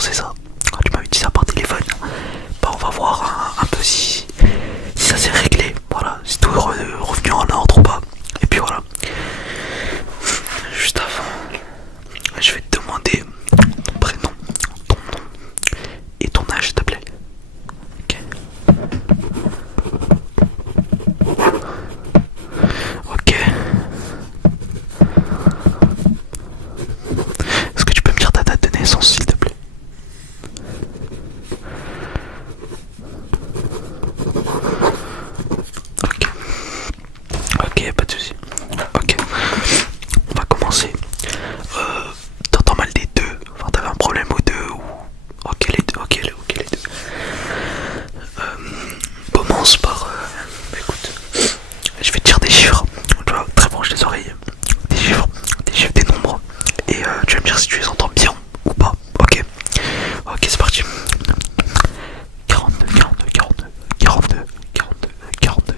sûr c'est ça. Tu m'avais dit ça par téléphone. Bah on va voir un peu si ça s'est réglé. Voilà, si tout est revenu en ordre ou pas. Et puis voilà. Juste avant, je vais te demander ton prénom, ton nom et ton âge s'il te plaît. Ok. Ok. Est-ce que tu peux me dire ta date de naissance s'il te plaît? Ok. Ok, pas de soucis. Ok. On va commencer. T'entends mal des deux? Enfin, t'avais un problème aux deux ou... Ok, les deux. Ok, les deux. Commence par... écoute, je vais te dire des chiffres. Tu vois, très proche des oreilles. Des chiffres, des nombres. Et tu vas me dire si tu les entends bien ou pas. Ok. Ok, c'est parti. 42, 42, 42, 42, 42, 42.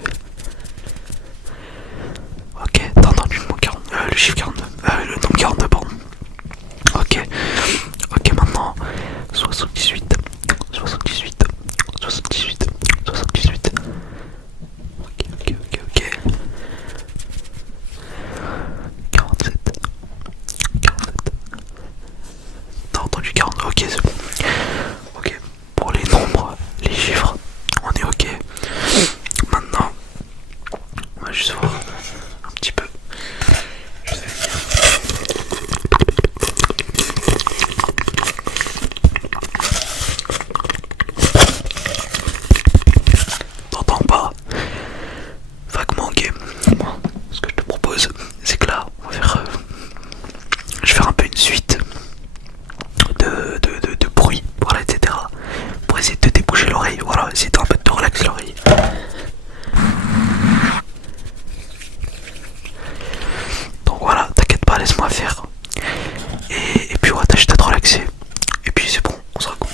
Ok, t'as entendu le mot 40, le chiffre 42, le nombre 42, pardon. Ok, ok, maintenant 78, 78, 78, 78. Ok, ok, ok, ok. 47, 47. T'as entendu 40, ok, c'est bon. Ok, pour les nombres, les chiffres, on est ok. Maintenant, on va juste voir un petit peu. T'entends pas vaguement ok. Moi, ce que je te propose, c'est que là, on va faire, je vais faire un peu une suite de bruit, voilà, etc. Pour essayer de te déboucher l'oreille, voilà, essayer un peu de te relaxer l'oreille. Donc voilà, t'inquiète pas, laisse-moi faire. Et puis ouais, t'as juste à te relaxer. Et puis c'est bon, on se raconte.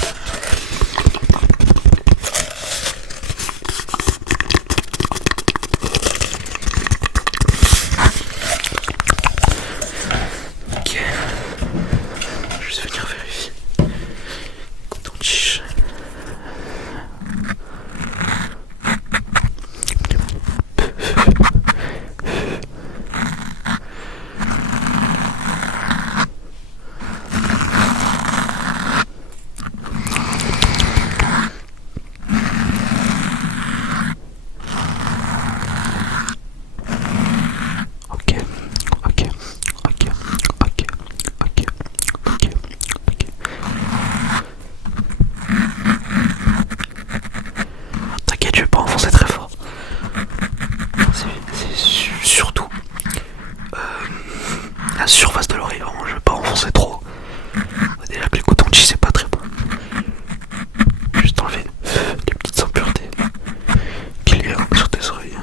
Ok. Je vais juste venir vérifier. Coton-tige. Ok, ok, ok, ok, ok, ok, ok. T'inquiète, je vais pas enfoncer très fort. C'est surtout la surface de l'oreille, vraiment, je vais pas enfoncer trop. Déjà que les cotons-tiges c'est pas très bon. Juste enlever les petites impuretés qu'il y a sur tes oreilles.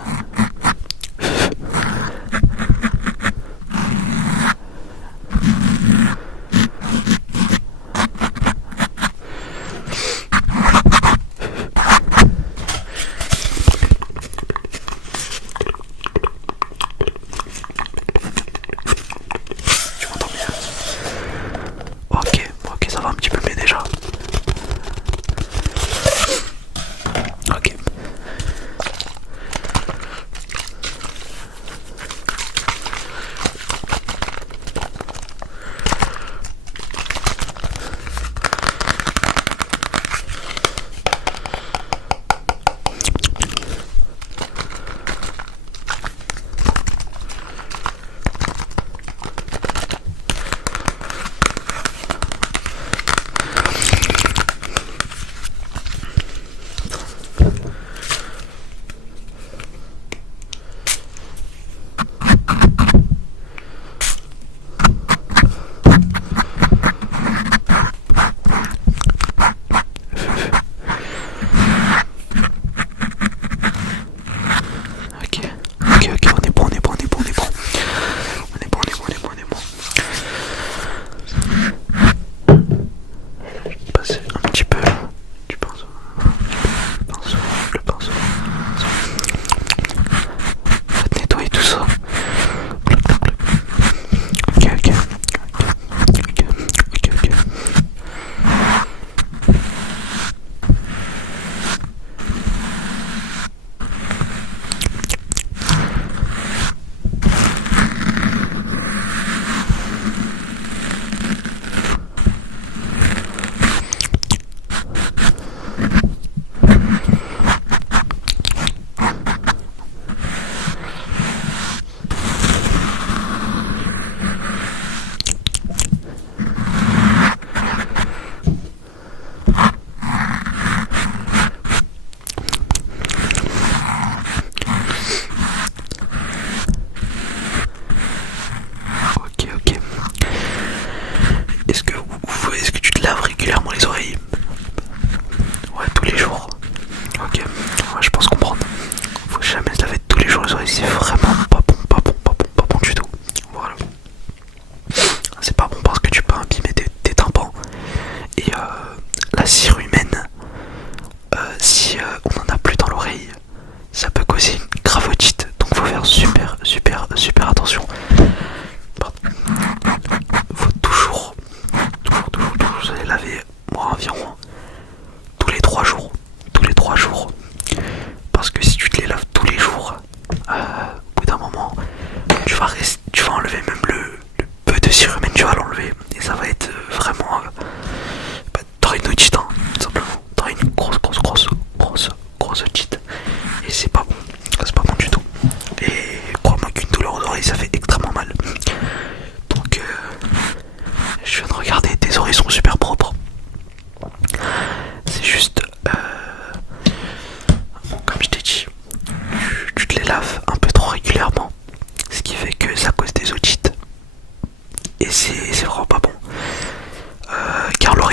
Tu m'entends bien? Ok, ok, ça va un petit peu mieux déjà. Ok.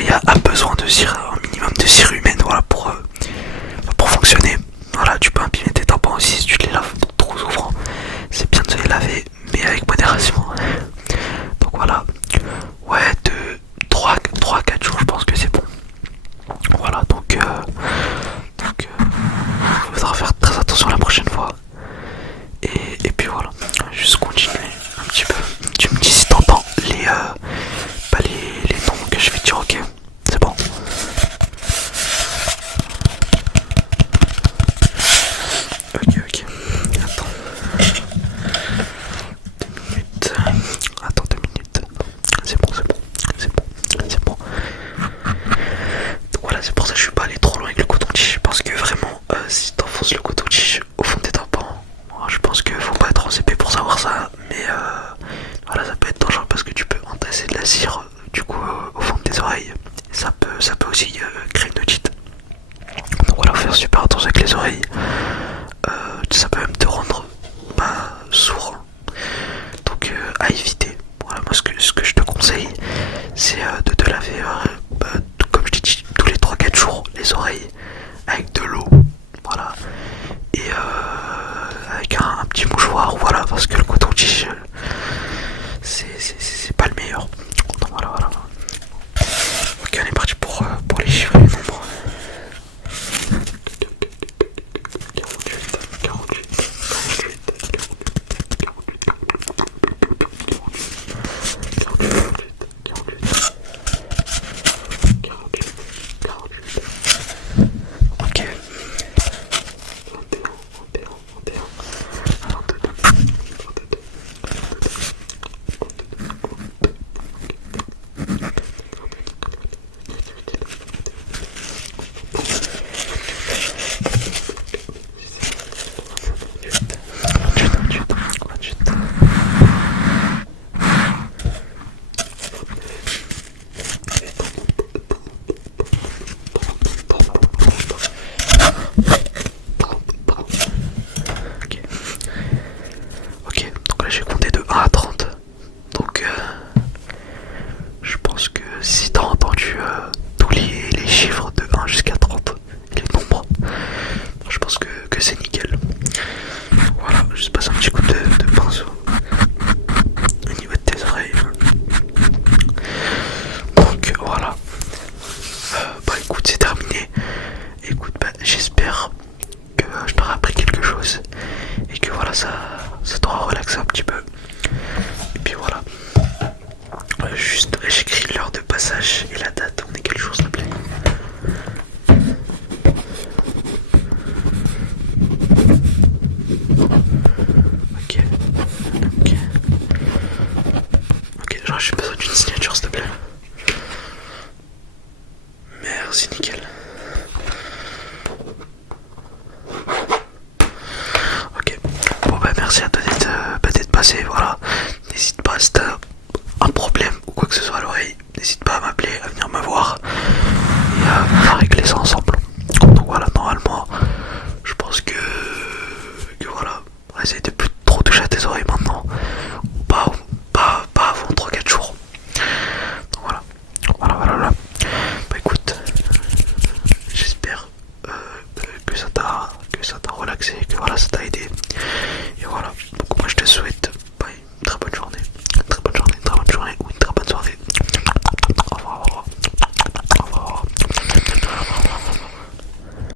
oreille a besoin de cire, un minimum de cire humaine, voilà, pour fonctionner. Voilà, tu peux imprimer tes tampons aussi si tu te les laves trop souvent. C'est bien de se les laver, mais avec modération. Donc voilà, ouais, 3-4 jours, je pense que c'est bon. Voilà, donc faudra faire très attention la prochaine fois. Et puis voilà, juste continuer un petit peu. Tu me dis si t'entends les noms que je vais te dire, ok? C'est bon. Ok. Attends. 2 minutes. Attends 2 minutes. C'est bon. Donc voilà, c'est pour ça que je suis pas allé trop loin avec le coton-tige. Parce que vraiment, si t'enfonces le coton-tige au fond des tympans, je pense qu'il faut pas être en CP pour savoir ça. Mais voilà, ça peut être dangereux parce que tu peux entasser de la cire du coup au fond de tes oreilles. Ça peut aussi créer une otite. Donc voilà, faut faire super attention avec les oreilles. Ça peut même te rendre sourd. Donc à éviter. Voilà, moi ce que je te conseille, c'est de te laver, comme je t'ai dit, tous les 3-4 jours les oreilles avec de l'eau. Voilà. Et avec un petit mouchoir, voilà, parce que le coton-tige, c'est pas le meilleur. Donc voilà. Ok, on est parti pour les chiffres et les nombres. 48. Ok. 28. Ok, donc là j'ai compté de 1 à 30. Donc je pense que si t'as entendu tous les chiffres de 1 jusqu'à 30, les nombres, je pense que c'est nickel. Voilà, juste passe un petit coup de pinceau au niveau de tes oreilles. Donc voilà. Écoute, c'est terminé. Écoute, j'espère que je t'aurai appris quelque chose et que voilà, ça t'aura relaxé un petit peu. Et puis voilà. Juste, j'écris l'heure de passage et la date. On est quel jour, s'il te plaît? Ok, j'aurais juste besoin d'une signature, s'il te plaît. Merci, nickel.